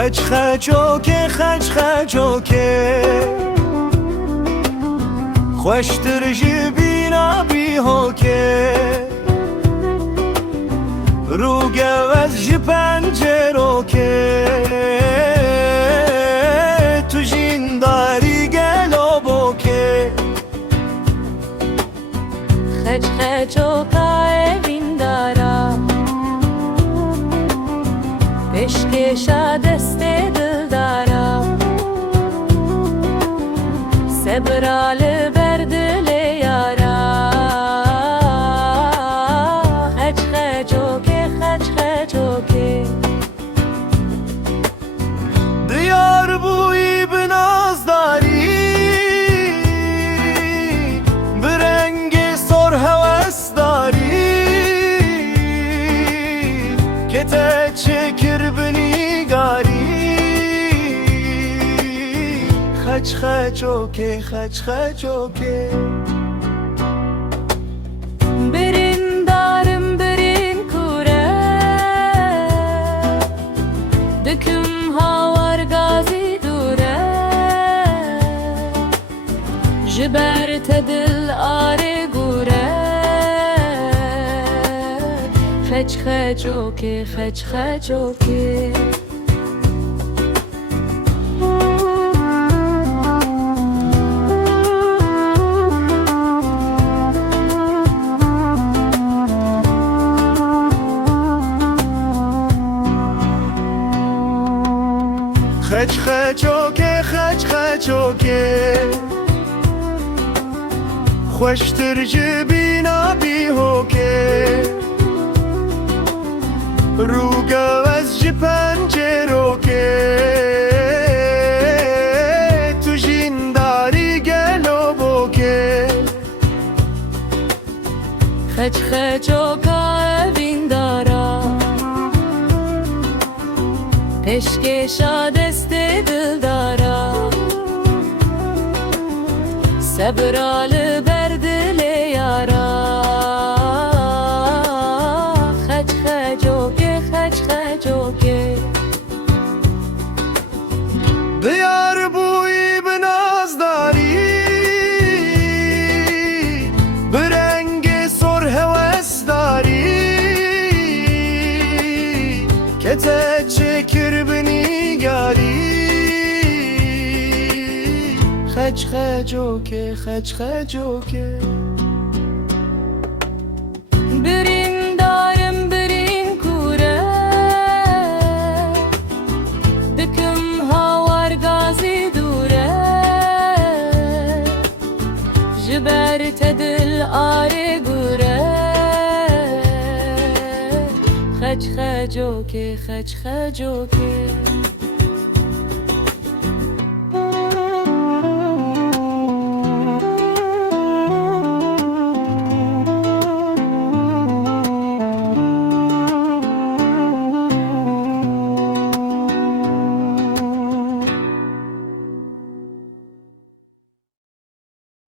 خج خجوکه خج خجوکه خوشتر جبینا بی هوکه رو گوز جی پنجروکه تو جینداری گلو بوکه خج خجوکا evin dara peşkeşa deste dildara sebralı berdile yara خج خجوکه خج خجوکه دیار بوی بنازداری برنگ سر هوسداری که تچکر بنیگاری خج خجوکه خج خجوکه Birin darım birin kure Düküm havar gazi dure Jiber tedil are gure Xeç xeçoke xeç xeçoke خج خجوکه خج خجوکه خوشتر جبینا بی هوکه رو گوز جی پنجروکه تو جینداری گلو بوکه خج خجوکا evin dara peşkeşa deste dildara sebralı berdile yara خج خجوکه خج خجوکه دیار بوی بنازداری برنگ سر هوسداری که تچکر بنیگاری خج خجوکه خج خجوکه Birin darım birin kure Düküm havar gazi dure Jiber tedil are gure Xeç xeçoke xeç xeçoke